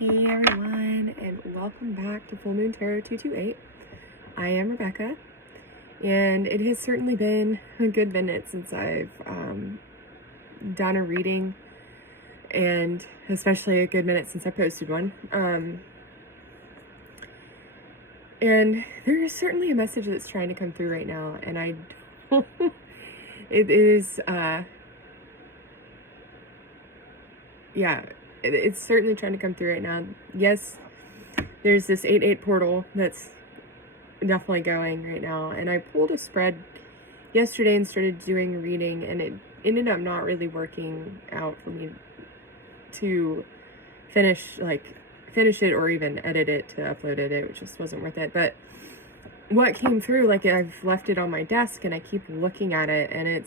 Hey everyone, and welcome back to Full Moon Tarot 228. I am Rebecca, and it has certainly been a good minute since I've done a reading, and especially a good minute since I posted one. And there is certainly a message that's trying to come through right now, and I don't, it is, it's certainly trying to come through right now. Yes, there's this 8/8 portal that's definitely going right now, and I pulled a spread yesterday and started doing a reading, and it ended up not really working out for me to finish it or even edit it to upload it. It just wasn't worth it. But what came through, like, I've left it on my desk and I keep looking at it, and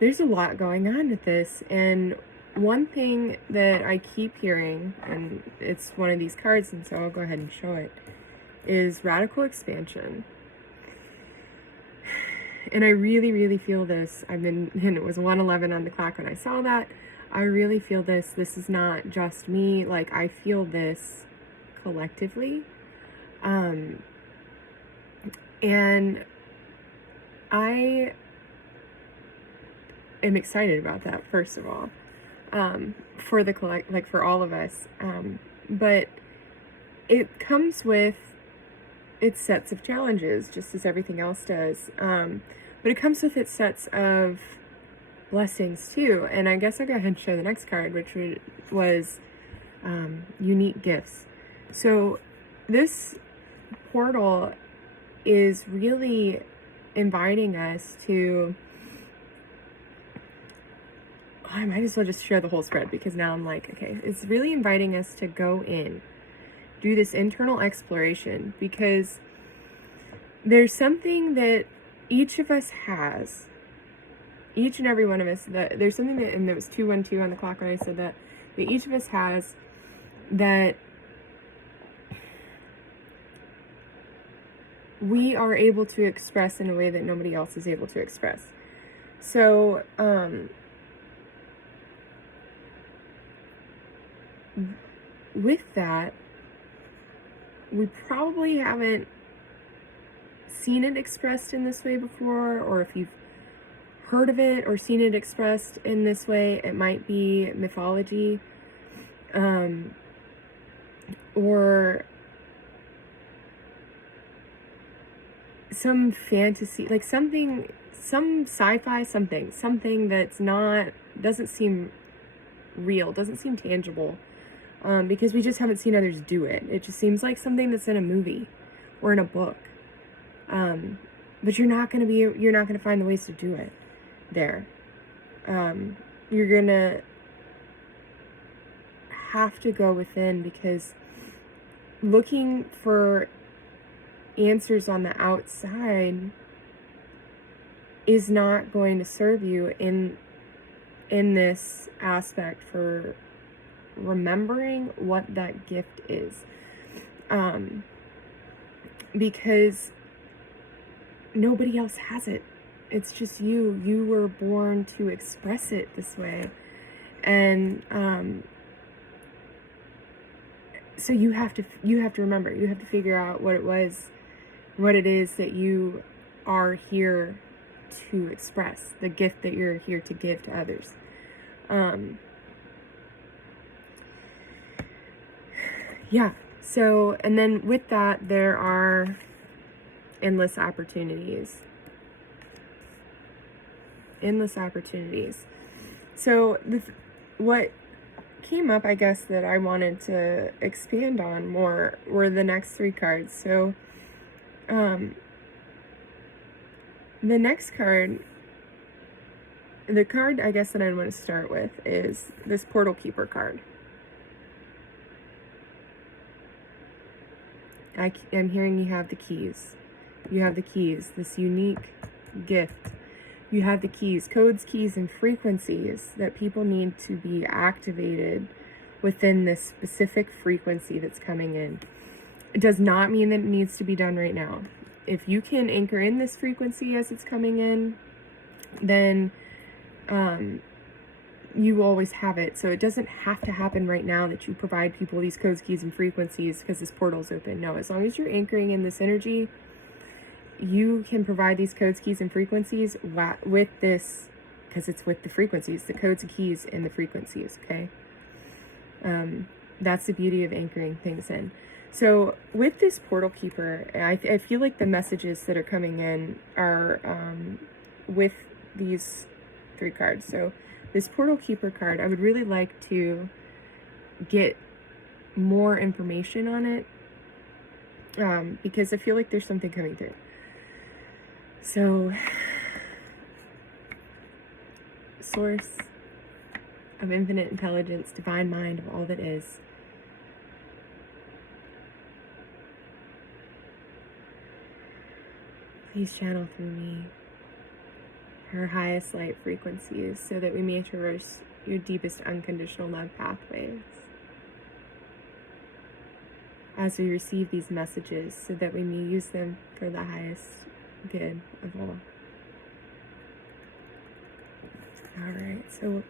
there's a lot going on with this. And one thing that I keep hearing, and it's one of these cards, and so I'll go ahead and show it, is radical expansion. And I really, really feel this. And it was 1:11 on the clock when I saw that. I really feel this. This is not just me. Like, I feel this collectively. And I am excited about that, first of all, for the for all of us. But it comes with its sets of challenges, just as everything else does. But it comes with its sets of blessings too. And I guess I'll go ahead and show the next card, which was unique gifts. So this portal is really inviting us to, I might as well just share the whole spread, because now I'm like, okay, it's really inviting us to go in, do this internal exploration, because there's something that each of us has, each and every one of us, that there's something that, and there was 212 on the clock when I said that each of us has, that we are able to express in a way that nobody else is able to express. So, with that, we probably haven't seen it expressed in this way before, or if you've heard of it or seen it expressed in this way, it might be mythology, or some fantasy, like some sci-fi, something that's doesn't seem real, doesn't seem tangible, because we just haven't seen others do it. It just seems like something that's in a movie or in a book. But you're not going to find the ways to do it there. You're going to have to go within, because looking for answers on the outside is not going to serve you in this aspect for remembering what that gift is. Because nobody else has it. It's just you. You were born to express it this way. And so you have to remember, you have to figure out what it is that you are here to express, the gift that you're here to give to others. So, and then with that, there are endless opportunities. So what came up, I guess, that I wanted to expand on more were the next three cards. So, the next card, the card I guess that I want to start with, is this Portal Keeper card. I'm hearing you have the keys. You have the keys, this unique gift. You have the keys, codes, keys, and frequencies that people need to be activated within this specific frequency that's coming in. It does not mean that it needs to be done right now. If you can anchor in this frequency as it's coming in, then you always have it. So it doesn't have to happen right now that you provide people these codes, keys, and frequencies because this portal's open. No, as long as you're anchoring in this energy, you can provide these codes, keys, and frequencies with this, because it's with the frequencies, the codes and keys and the frequencies, okay? That's the beauty of anchoring things in. So with this portal keeper, I feel like the messages that are coming in are with these 3 cards. So this portal keeper card, I would really like to get more information on it because I feel like there's something coming through. So, source of infinite intelligence, divine mind of all that is. Please channel through me her highest light frequencies so that we may traverse your deepest unconditional love pathways. As we receive these messages so that we may use them for the highest good of all. Alright, so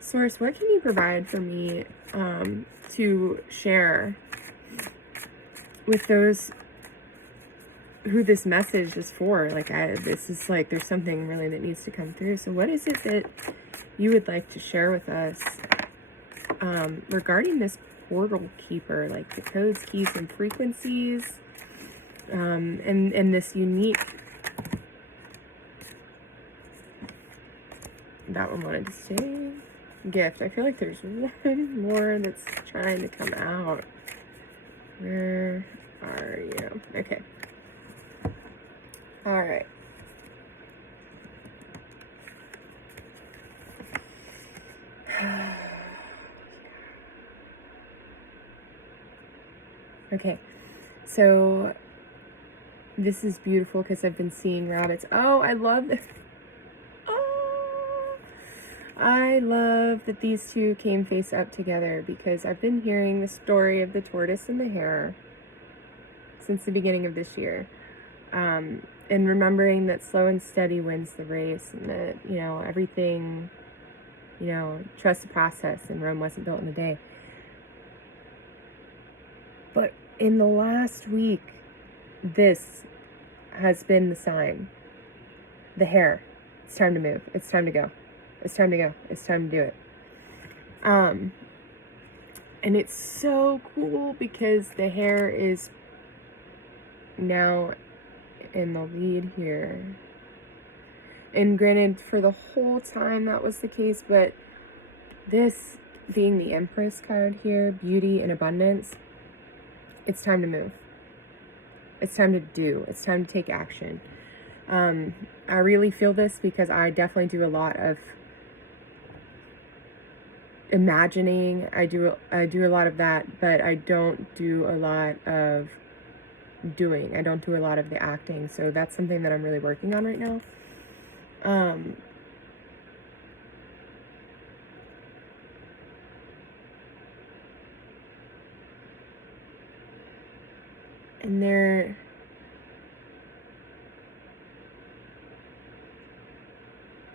Source, what can you provide for me to share with those who this message is for? Like, this is like, there's something really that needs to come through. So what is it that you would like to share with us regarding this portal keeper, like the codes, keys, and frequencies, and this unique, that one wanted to stay, gift. I feel like there's one more that's trying to come out. Where are you? Okay. All right. Okay, so this is beautiful because I've been seeing rabbits. Oh, I love this. Oh, I love that these two came face up together because I've been hearing the story of the tortoise and the hare since the beginning of this year. And remembering that slow and steady wins the race, and that, you know, everything, you know, trust the process, and Rome wasn't built in a day. But in the last week, this has been the sign. The hare. It's time to move. It's time to go. It's time to go. It's time to do it. And it's so cool because the hare is now in the lead here. And granted, for the whole time that was the case, but this being the Empress card here, beauty and abundance, it's time to move. It's time to do. It's time to take action. I really feel this because I definitely do a lot of imagining. I do a lot of that, but I don't do a lot of doing. I don't do a lot of the acting. So that's something that I'm really working on right now. And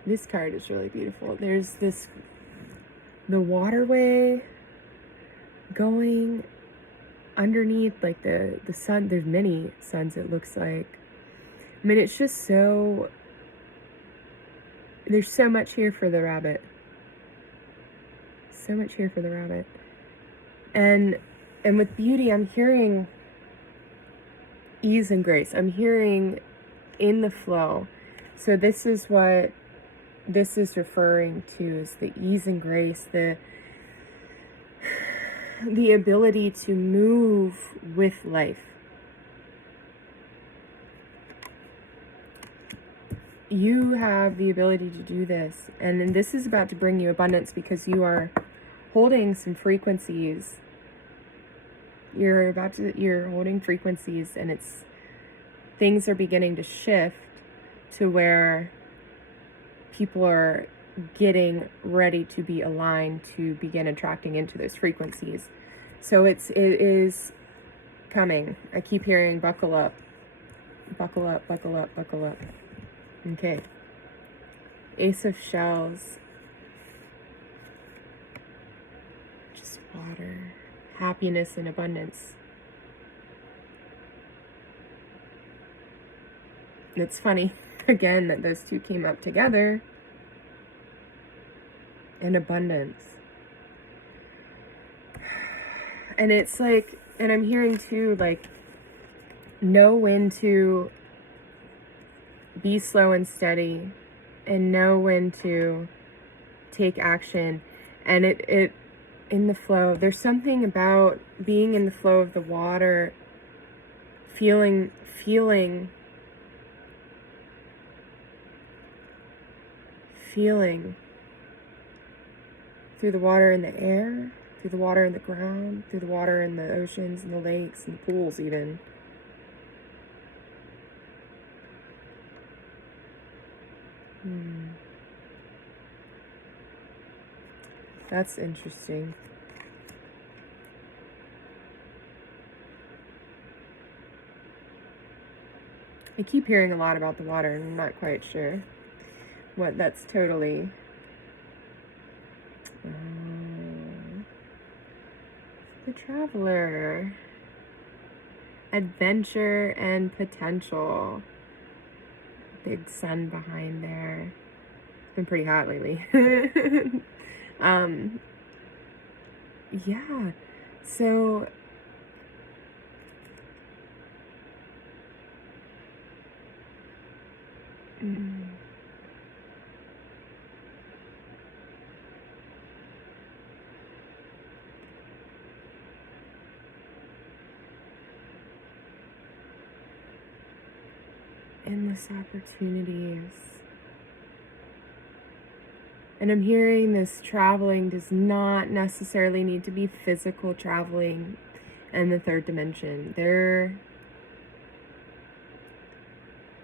this card is really beautiful. There's the waterway going underneath, like the sun. There's many suns, it looks like. I mean, it's just so, there's so much here for the rabbit. So much here for the rabbit. And with beauty, I'm hearing ease and grace. I'm hearing in the flow. So this is what this is referring to, is the ease and grace, the ability to move with life. You have the ability to do this, and then this is about to bring you abundance because you are holding some frequencies. You're holding frequencies, and things are beginning to shift to where people are getting ready to be aligned to begin attracting into those frequencies. So it is coming. I keep hearing buckle up, buckle up, buckle up, buckle up. Okay. Ace of Shells. water, happiness and abundance. It's funny, again, that those two came up together. And abundance. And it's like, and I'm hearing too, like, know when to be slow and steady, and know when to take action. And it in the flow, there's something about being in the flow of the water, feeling through the water and the air, through the water and the ground, through the water and the oceans and the lakes and the pools even. That's interesting. I keep hearing a lot about the water, and I'm not quite sure what that's totally. The Traveler. Adventure and potential. Big sun behind there. It's been pretty hot lately. Yeah. So endless opportunities. And I'm hearing this traveling does not necessarily need to be physical traveling in the third dimension. They're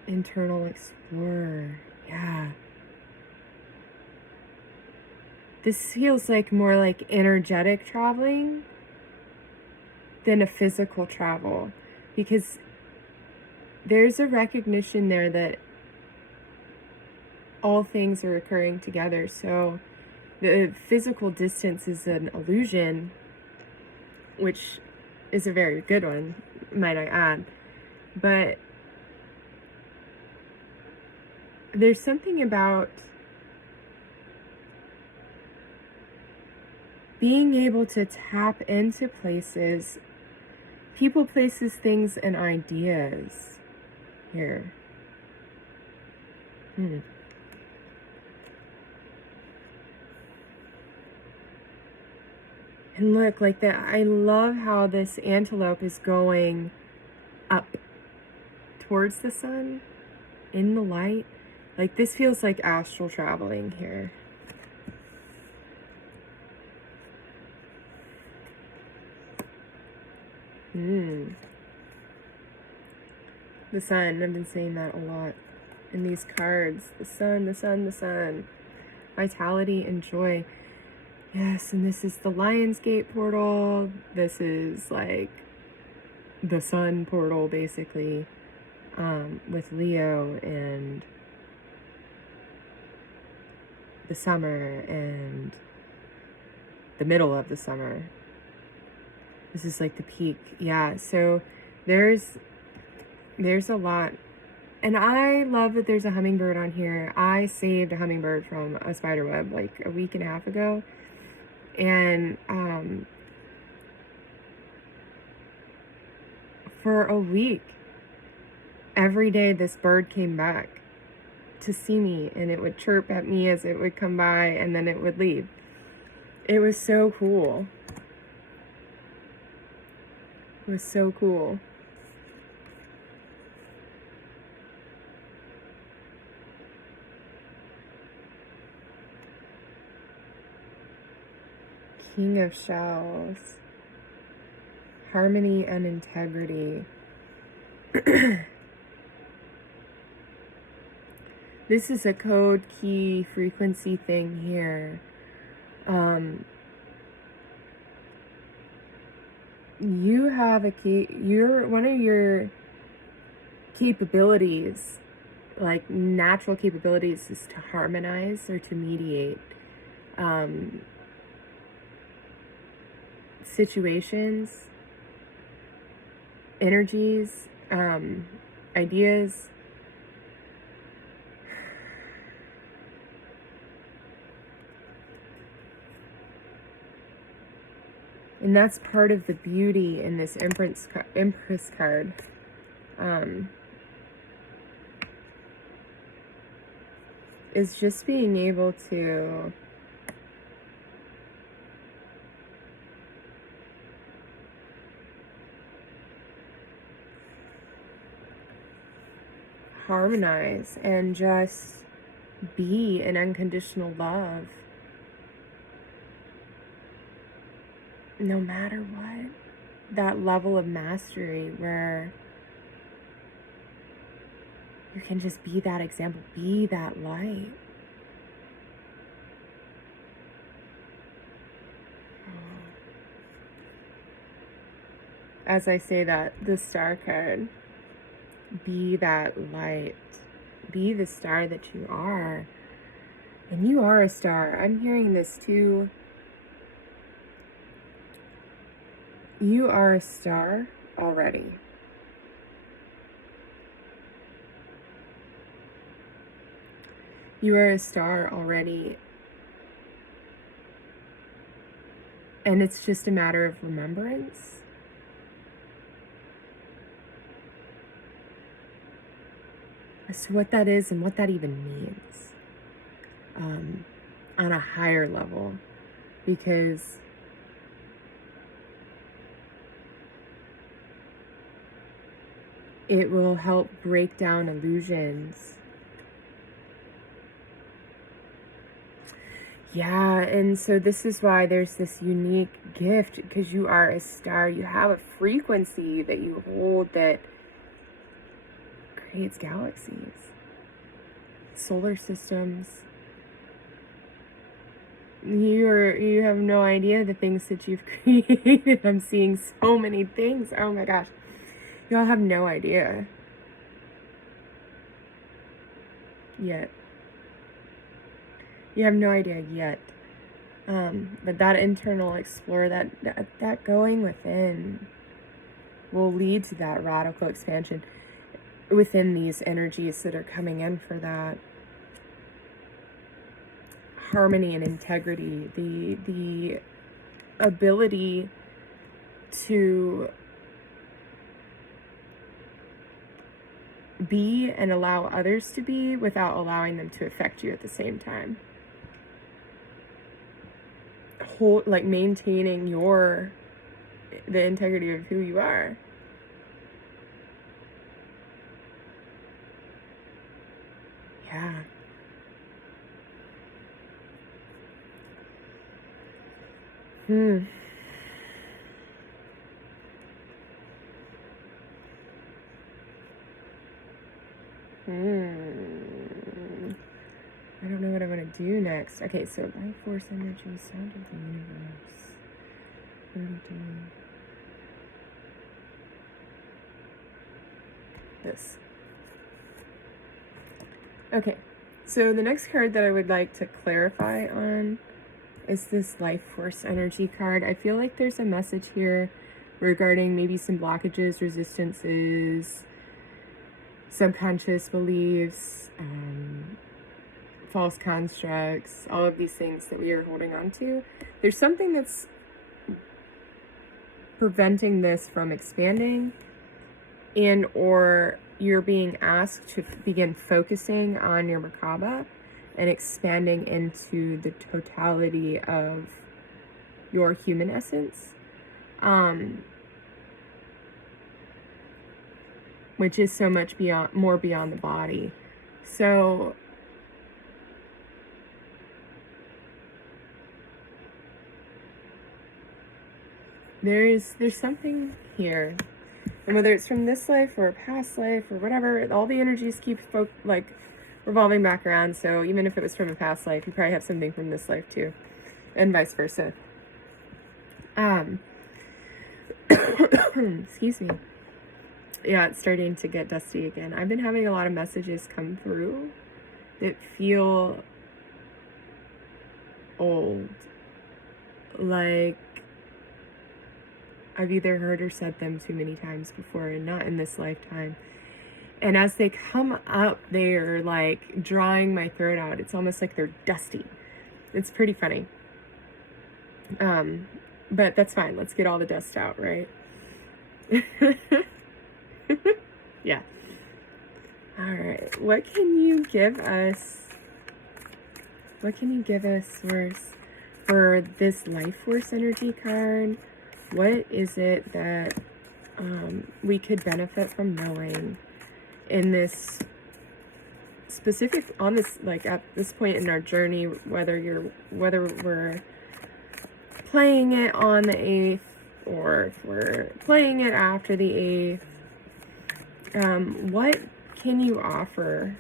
internal explorer. Yeah. This feels like more like energetic traveling than a physical travel, because there's a recognition there that all things are occurring together. So the physical distance is an illusion, which is a very good one, might I add. But there's something about being able to tap into places, people, places, things, and ideas here. And look, like that, I love how this antelope is going up towards the sun in the light. Like, this feels like astral traveling here. The sun, I've been saying that a lot in these cards. The sun, the sun, the sun. Vitality and joy. Yes, and this is the Lionsgate portal. This is like the sun portal, basically, with Leo and the summer and the middle of the summer. This is like the peak. Yeah, so there's a lot. And I love that there's a hummingbird on here. I saved a hummingbird from a spider web like a week and a half ago. And for a week, every day this bird came back to see me, and it would chirp at me as it would come by, and then it would leave. It was so cool. It was so cool. King of Shells. Harmony and integrity. This is a code key frequency thing here. You have a key. One of your capabilities, like natural capabilities, is to harmonize or to mediate. situations, energies, ideas. And that's part of the beauty in this Empress card. Is just being able to harmonize and just be in unconditional love. No matter what. That level of mastery where you can just be that example, be that light. As I say that, the Star card, be that light. Be the star that you are. And you are a star. I'm hearing this too. You are a star already. You are a star already. And it's just a matter of remembrance. As to what that is and what that even means. On a higher level. Because it will help break down illusions. Yeah, and so this is why there's this unique gift, because you are a star. You have a frequency that you hold that creates galaxies, solar systems. You have no idea the things that you've created. I'm seeing so many things. Oh my gosh. Y'all have no idea. Yet. You have no idea yet. But that internal explore, that going within will lead to that radical expansion within these energies that are coming in for that harmony and integrity, the ability to be and allow others to be without allowing them to affect you at the same time. Like maintaining the integrity of who you are. Yeah. I don't know what I'm going to do next. Okay, so life force energy, sound of the universe. 32. This. Okay, so the next card that I would like to clarify on is this life force energy card. I feel like there's a message here regarding maybe some blockages, resistances, subconscious beliefs, false constructs, all of these things that we are holding on to. There's something that's preventing this from expanding, and or you're being asked to begin focusing on your Merkaba and expanding into the totality of your human essence, which is so much more beyond the body. So there's something here, and whether it's from this life or a past life or whatever, all the energies keep revolving back around. So even if it was from a past life, you probably have something from this life too, and vice versa. Excuse me. Yeah, it's starting to get dusty again. I've been having a lot of messages come through that feel old, like I've either heard or said them too many times before, and not in this lifetime. And as they come up, they are like drawing my throat out. It's almost like they're dusty. It's pretty funny. But that's fine. Let's get all the dust out, right? Yeah. All right. What can you give us? What can you give us, Source, for this Life Force energy card? What is it that we could benefit from knowing in this specific, on this, like at this point in our journey, whether we're playing it on the 8th or if we're playing it after the 8th, what can you offer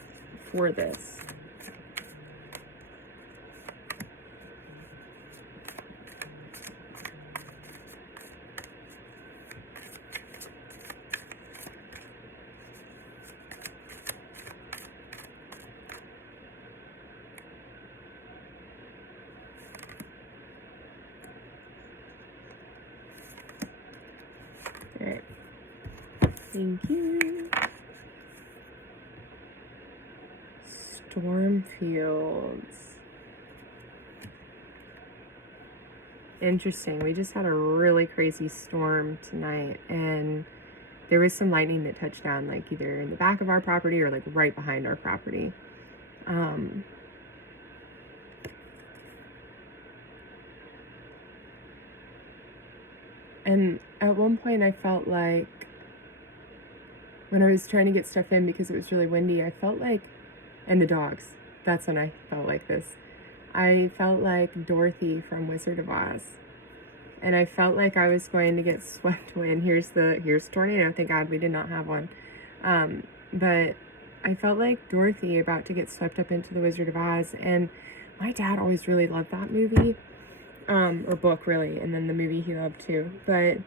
for this? Alright. Thank you. Stormfields. Interesting. We just had a really crazy storm tonight, and there was some lightning that touched down, like either in the back of our property or like right behind our property. And at one point I felt like, when I was trying to get stuff in because it was really windy, I felt like, and the dogs, that's when I felt like this. I felt like Dorothy from Wizard of Oz. And I felt like I was going to get swept away. And here's tornado. Thank God we did not have one. But I felt like Dorothy about to get swept up into the Wizard of Oz. And my dad always really loved that movie. Or book, really. And then the movie he loved too. But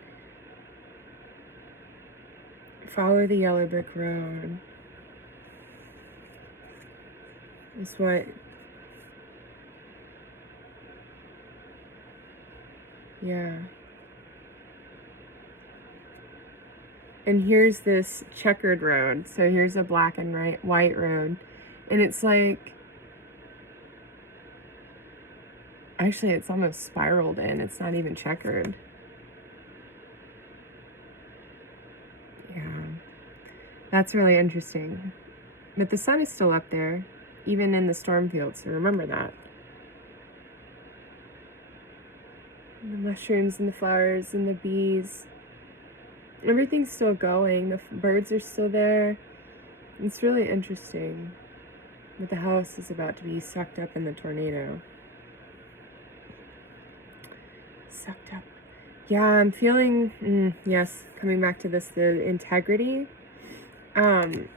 follow the yellow brick road is what, yeah. And here's this checkered road. So here's a black and white road. And it's like, actually it's almost spiraled in. It's not even checkered. Yeah. That's really interesting. But the sun is still up there, even in the storm field, so remember that. And the mushrooms and the flowers and the bees. Everything's still going. The birds are still there. It's really interesting. But the house is about to be sucked up in the tornado. Sucked up. Yeah, I'm feeling, yes, coming back to this, the integrity, and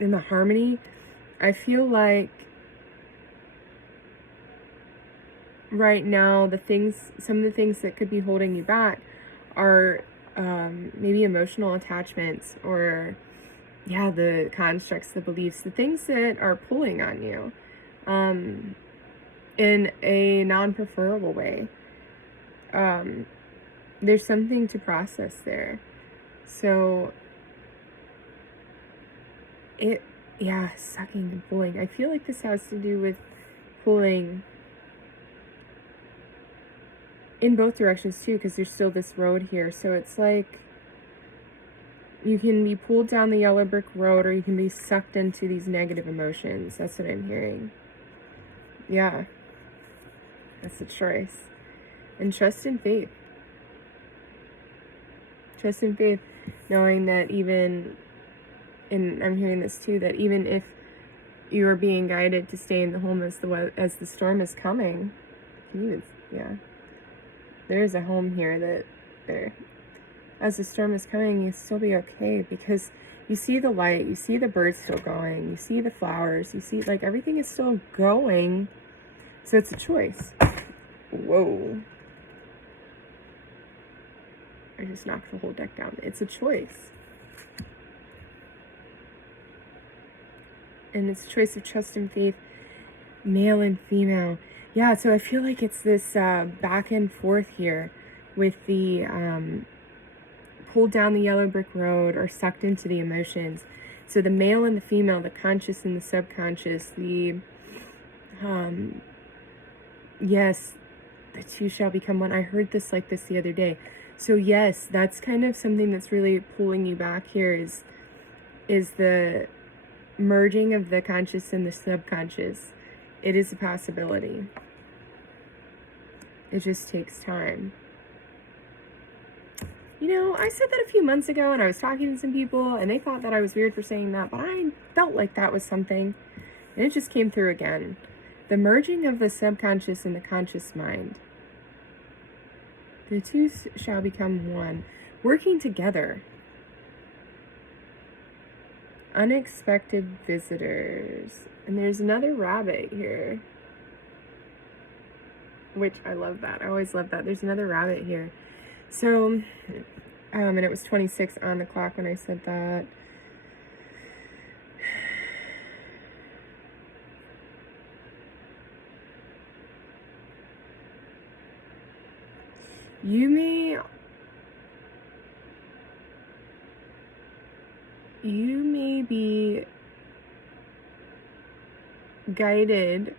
the harmony. I feel like right now some of the things that could be holding you back are maybe emotional attachments, or the constructs, the beliefs, the things that are pulling on you in a non-preferable way. There's something to process there. So sucking and pulling. I feel like this has to do with pulling in both directions too, because there's still this road here. So it's like you can be pulled down the yellow brick road, or you can be sucked into these negative emotions. That's what I'm hearing. Yeah. That's the choice. And trust and faith. Trust and faith, knowing that even, and I'm hearing this too, that even if you are being guided to stay in the home as the storm is coming, there is a home here that as the storm is coming, you still be okay, because you see the light, you see the birds still going, you see the flowers, you see, like, everything is still going. So it's a choice. Whoa. I just knocked the whole deck down. It's a choice. And it's a choice of trust and faith, male and female. Yeah, so I feel like it's this back and forth here. with the pulled down the yellow brick road or sucked into the emotions. So the male and the female, the conscious and the subconscious, yes, the two shall become one. I heard this like this the other day. So yes, that's kind of something that's really pulling you back here is the merging of the conscious and the subconscious. It is a possibility. It just takes time. You know, I said that a few months ago and I was talking to some people and they thought that I was weird for saying that, but I felt like that was something. And it just came through again. The merging of the subconscious and the conscious mind. The two shall become one, working together. Unexpected visitors. And there's another rabbit here. Which I love that. I always love that. There's another rabbit here. So, and it was 26 on the clock when I said that. You may be guided.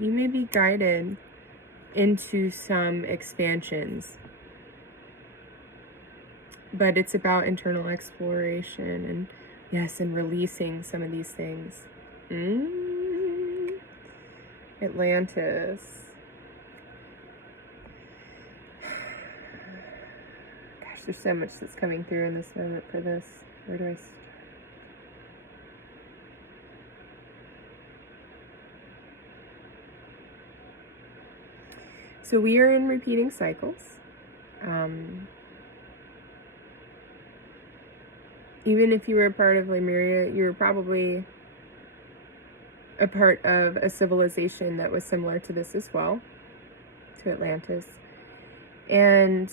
You may be guided into some expansions, but it's about internal exploration and yes, and releasing some of these things. Atlantis. Gosh, there's so much that's coming through in this moment for this. Where do I start? So we are in repeating cycles. Even if you were a part of Lemuria, you were probably a part of a civilization that was similar to this as well, to Atlantis. And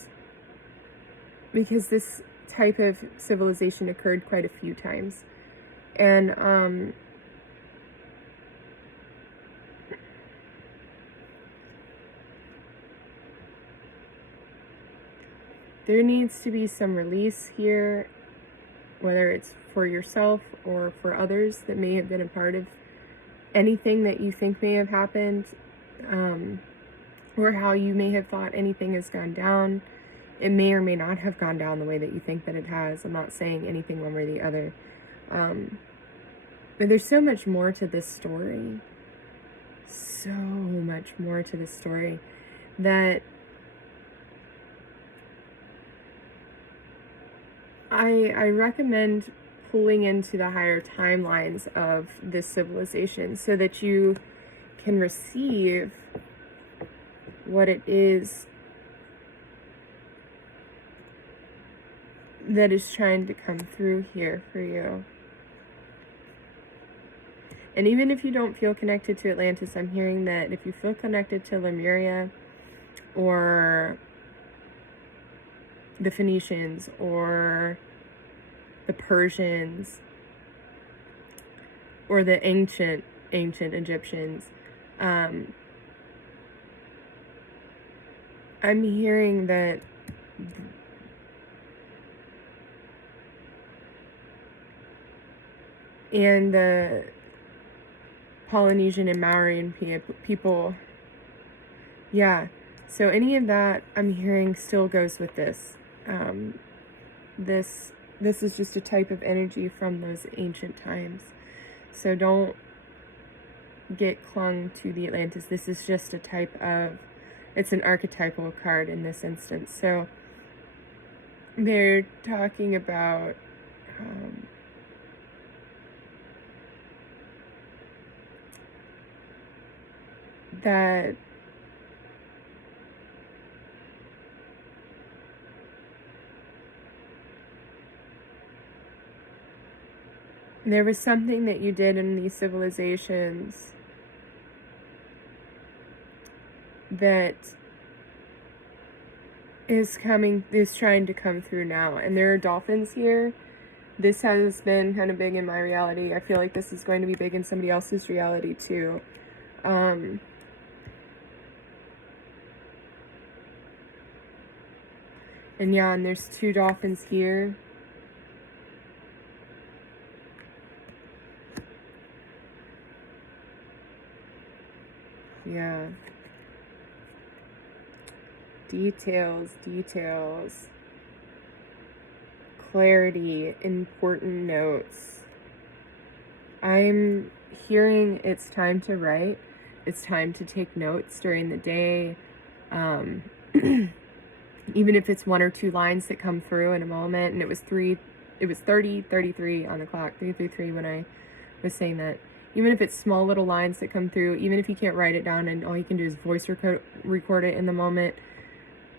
because this type of civilization occurred quite a few times. And there needs to be some release here, whether it's for yourself or for others that may have been a part of anything that you think may have happened, or how you may have thought anything has gone down. It may or may not have gone down the way that you think that it has. I'm not saying anything one way or the other. But there's so much more to this story. So much more to this story that I recommend pulling into the higher timelines of this civilization so that you can receive what it is that is trying to come through here for you. And even if you don't feel connected to Atlantis, I'm hearing that if you feel connected to Lemuria or the Phoenicians or the Persians or the ancient Egyptians, I'm hearing that and the Polynesian and Maori people, yeah, so any of that I'm hearing still goes with this. This is just a type of energy from those ancient times. So don't get clung to the Atlantis. This is just a type of, it's an archetypal card in this instance. So they're talking about that there was something that you did in these civilizations that is trying to come through now. And there are dolphins here. This has been kind of big in my reality. I feel like this is going to be big in somebody else's reality too. And yeah, and there's 2 dolphins here. Yeah. Details, details. Clarity, important notes. I'm hearing it's time to write. It's time to take notes during the day. Even if it's 1 or 2 lines that come through in a moment, and it was 30:33 on the clock, 3:33 when I was saying that. Even if it's small little lines that come through, even if you can't write it down and all you can do is voice record it in the moment,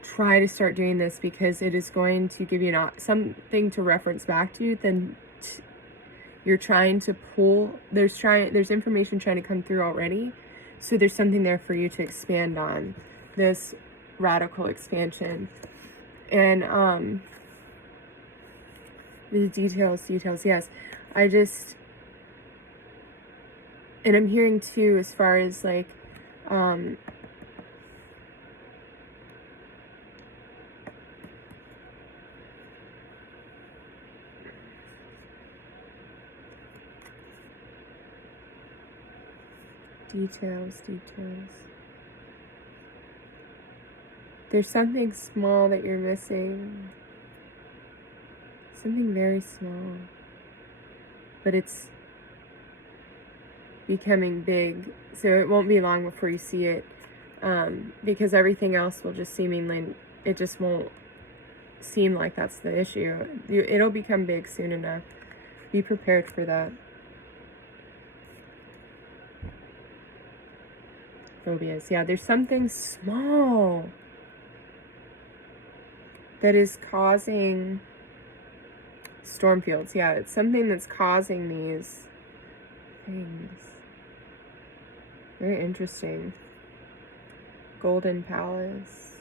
try to start doing this, because it is going to give you something to reference back to. Then you're trying to pull, there's information trying to come through already, so there's something there for you to expand on, this radical expansion. And the details, yes. And I'm hearing too, as far as like details. There's something small that you're missing. Something very small. But it's becoming big. So it won't be long before you see it. Because everything else will just it just won't seem like that's the issue. It'll become big soon enough. Be prepared for that. Phobias. Yeah, there's something small that is causing storm fields. Yeah, it's something that's causing these things. Very interesting. Golden Palace.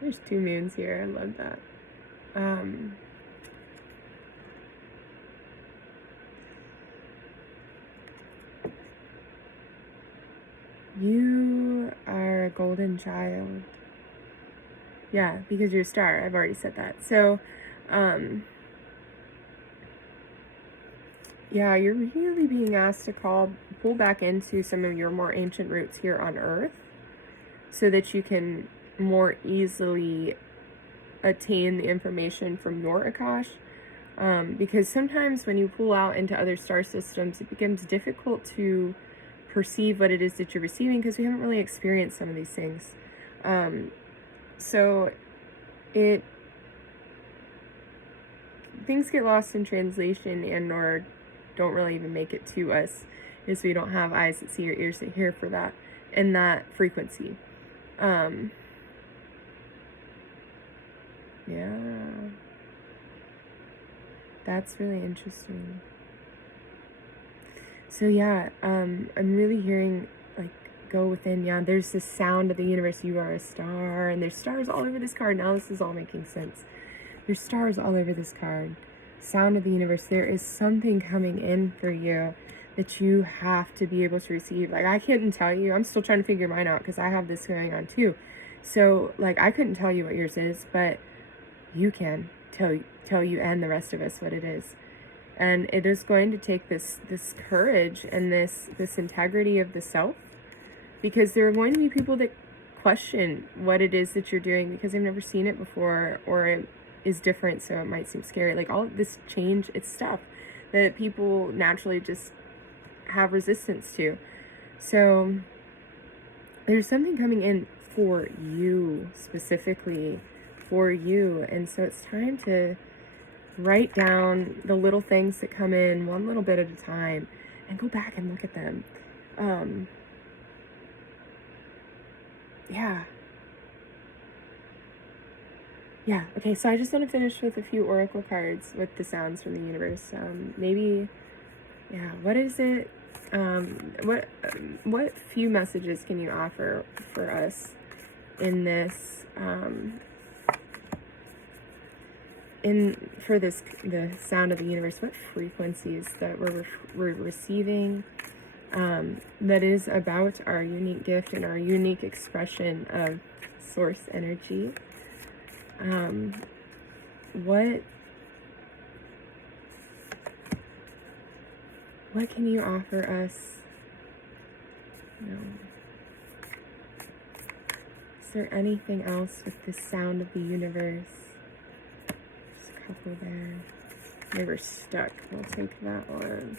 There's 2 moons here. I love that. You are a golden child. Yeah, because you're a star. I've already said that. So, yeah, you're really being asked to pull back into some of your more ancient roots here on Earth, so that you can more easily attain the information from your Akash. Because sometimes when you pull out into other star systems, it becomes difficult to perceive what it is that you're receiving, because we haven't really experienced some of these things. So things get lost in translation, and or don't really even make it to us, is we don't have eyes that see or ears that hear for that, and that frequency. Yeah, that's really interesting. So yeah, I'm really hearing, like, go within. Yeah, there's this sound of the universe. You are a star, and there's stars all over this card. Now this is all making sense. There's stars all over this card. Sound of the universe. There is something coming in for you that you have to be able to receive. Like, I couldn't tell you. I'm still trying to figure mine out, because I have this going on too. So, like, I couldn't tell you what yours is, but you can tell you and the rest of us what it is. And it is going to take this courage and this integrity of the self, because there are going to be people that question what it is that you're doing, because they've never seen it before, or it is different, so it might seem scary. Like, all of this change, it's stuff that people naturally just have resistance to. So there's something coming in for you, specifically for you. And so it's time to write down the little things that come in one little bit at a time, and go back and look at them. Yeah. Okay, so I just want to finish with a few oracle cards with the sounds from the universe. What is it? What few messages can you offer for us in this, the sound of the universe? What frequencies that we're receiving? that is about our unique gift and our unique expression of source energy. What can you offer us? Is there anything else with the sound of the universe? Just a couple there. They were stuck. We'll take that one.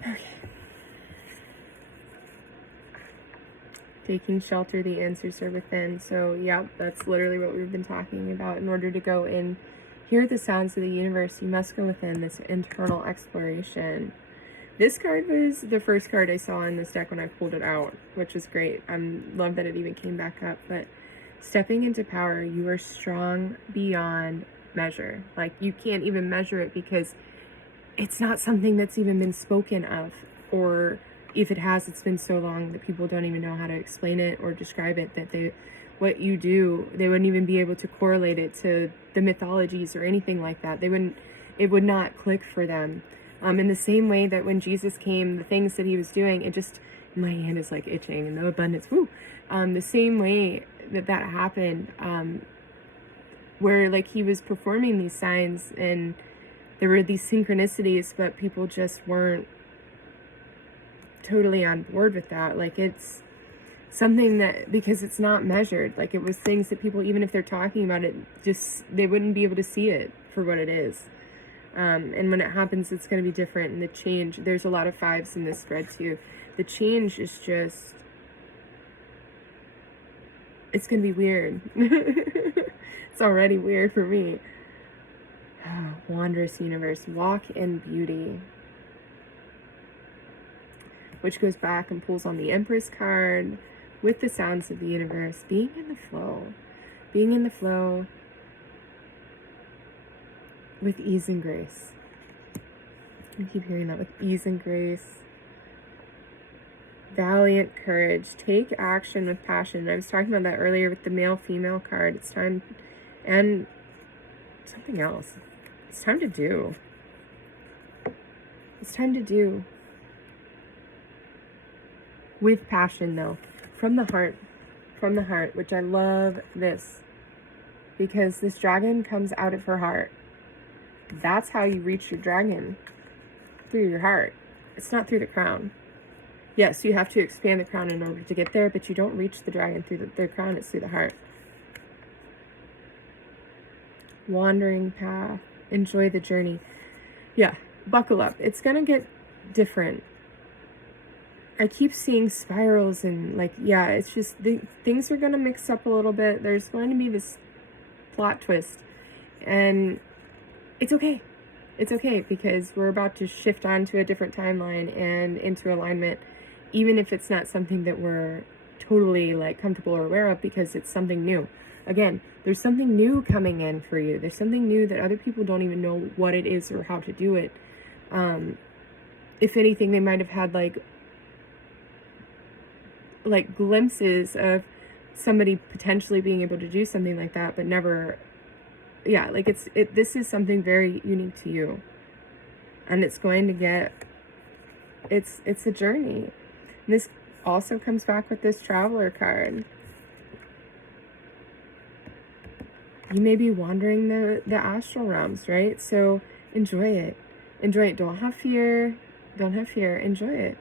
Okay. Taking shelter, the answers are within. So, yeah, that's literally what we've been talking about. In order to go and hear the sounds of the universe, you must go within, this internal exploration. This card was the first card I saw in this deck when I pulled it out, which is great. I love that it even came back up. But stepping into power, you are strong beyond measure. Like, you can't even measure it because it's not something that's even been spoken of, or if it has, it's been so long that people don't even know how to explain it or describe it, that what you do, they wouldn't even be able to correlate it to the mythologies or anything like that. It would not click for them. In the same way that when Jesus came, the things that he was doing, it just, my hand is like itching, and the abundance, the same way that happened, where like he was performing these signs and there were these synchronicities, but people just weren't totally on board with that. Like, it's something that, because it's not measured, like it was things that people, even if they're talking about it, just, they wouldn't be able to see it for what it is. And when it happens, it's going to be different. And the change, there's a lot of fives in this spread too. The change is just, it's going to be weird. It's already weird for me. Wondrous universe, walk in beauty, which goes back and pulls on the Empress card with the sounds of the universe, being in the flow with ease and grace. I keep hearing that, with ease and grace. Valiant courage, take action with passion. I was talking about that earlier with the male-female card. It's time, and something else. It's time to do. It's time to do. With passion, though. From the heart. From the heart, which I love this. Because this dragon comes out of her heart. That's how you reach your dragon. Through your heart. It's not through the crown. Yes, you have to expand the crown in order to get there, but you don't reach the dragon through the crown. It's through the heart. Wandering path. Enjoy the journey. Yeah, buckle up. It's going to get different. I keep seeing spirals and, like, yeah, it's just, things are going to mix up a little bit. There's going to be this plot twist. And it's okay. It's okay, because we're about to shift on to a different timeline and into alignment, even if it's not something that we're totally, like, comfortable or aware of, because it's something new. Again, there's something new coming in for you. There's something new that other people don't even know what it is or how to do it. If anything, they might have had like glimpses of somebody potentially being able to do something like that, but never, yeah, like this is something very unique to you. And it's going to get, it's a journey. And this also comes back with this Traveler card. You may be wandering the astral realms, right? So enjoy it. Enjoy it. Don't have fear. Don't have fear. Enjoy it.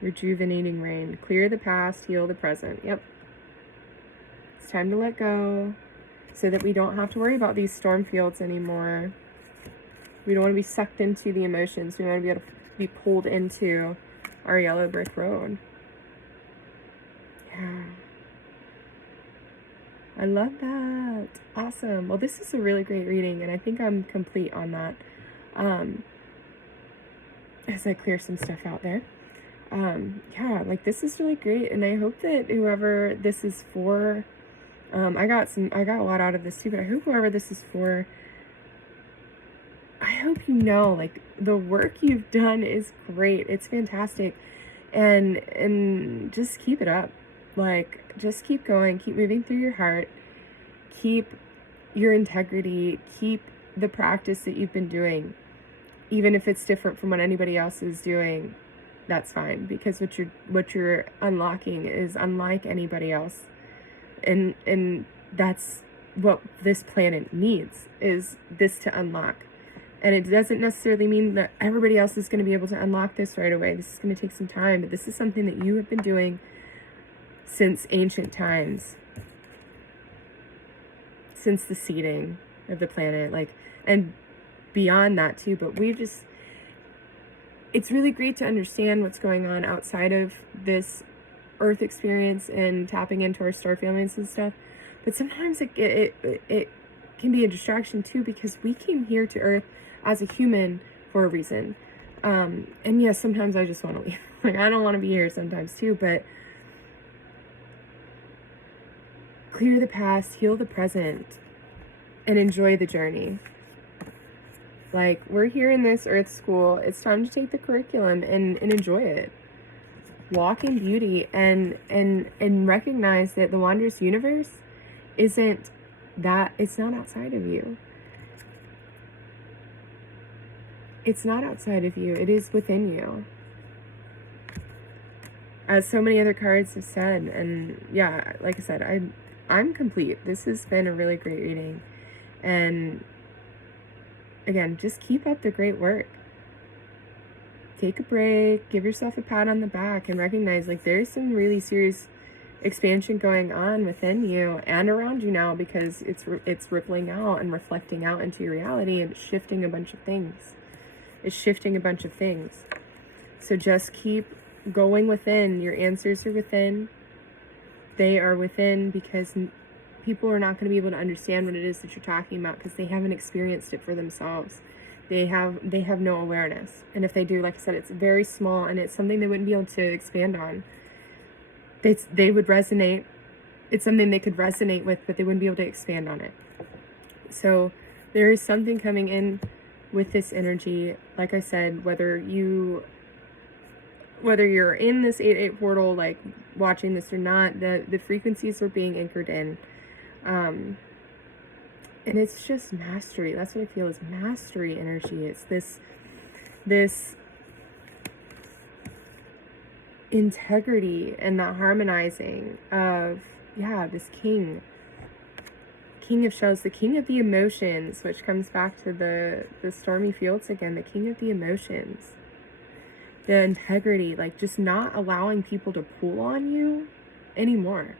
Rejuvenating rain. Clear the past, heal the present. Yep. It's time to let go so that we don't have to worry about these storm fields anymore. We don't want to be sucked into the emotions. We want to be able to be pulled into our yellow brick road. Yeah. I love that. Awesome. Well, this is a really great reading, and I think I'm complete on that. As I clear some stuff out there. Yeah, like this is really great, and I hope that whoever this is for, I got a lot out of this too, but I hope whoever this is for, I hope you know, like, the work you've done is great. It's fantastic. And just keep it up. Like, just keep going, keep moving through your heart, keep your integrity, keep the practice that you've been doing. Even if it's different from what anybody else is doing, that's fine, because what you're unlocking is unlike anybody else. And that's what this planet needs, is this to unlock. And it doesn't necessarily mean that everybody else is going to be able to unlock this right away. This is going to take some time, but this is something that you have been doing since ancient times, since the seeding of the planet, like, and beyond that too. But it's really great to understand what's going on outside of this earth experience and tapping into our star families and stuff. But sometimes it can be a distraction too, because we came here to earth as a human for a reason. And yes, sometimes I just want to leave. Like, I don't want to be here sometimes too, but clear the past, heal the present, and enjoy the journey. Like, we're here in this earth school. It's time to take the curriculum and enjoy it. Walk in beauty and recognize that the wondrous universe isn't that, it's not outside of you. It's not outside of you. It is within you. As so many other cards have said. And yeah, like I said, I'm complete. This has been a really great reading. And again, just keep up the great work. Take a break, give yourself a pat on the back, and recognize, like, there's some really serious expansion going on within you and around you now, because it's rippling out and reflecting out into your reality, and shifting a bunch of things. It's shifting a bunch of things. So just keep going within. Your answers are within. They are within, because people are not going to be able to understand what it is that you're talking about, because they haven't experienced it for themselves. They have no awareness. And if they do, like I said, it's very small, and it's something they wouldn't be able to expand on. They would resonate. It's something they could resonate with, but they wouldn't be able to expand on it. So there is something coming in with this energy. Like I said, whether you're in this 8/8 portal, like, watching this or not, the frequencies are being anchored in. And it's just mastery. That's what I feel is mastery energy. It's this integrity and that harmonizing of, this king of shells, the king of the emotions, which comes back to the stormy fields again, the king of the emotions, the integrity, like, just not allowing people to pull on you anymore,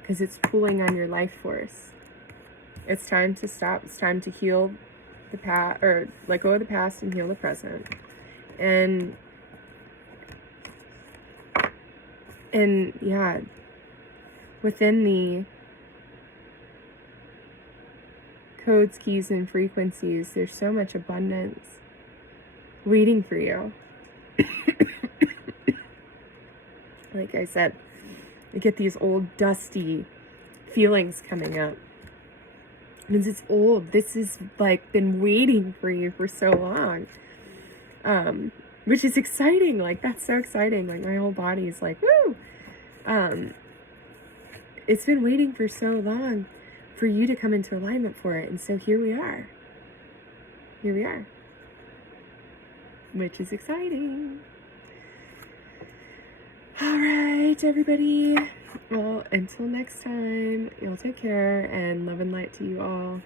because it's pulling on your life force. It's time to stop. It's time to heal the past, or let go of the past and heal the present. And yeah, within the codes, keys, and frequencies, there's so much abundance waiting for you. Like I said, I get these old dusty feelings coming up. Because it's old. This has, like, been waiting for you for so long. Which is exciting. Like, that's so exciting. Like, my whole body is like, woo! It's been waiting for so long for you to come into alignment for it. And so here we are. Here we are. Which is exciting. All right, everybody. Well, until next time, y'all take care, and love and light to you all.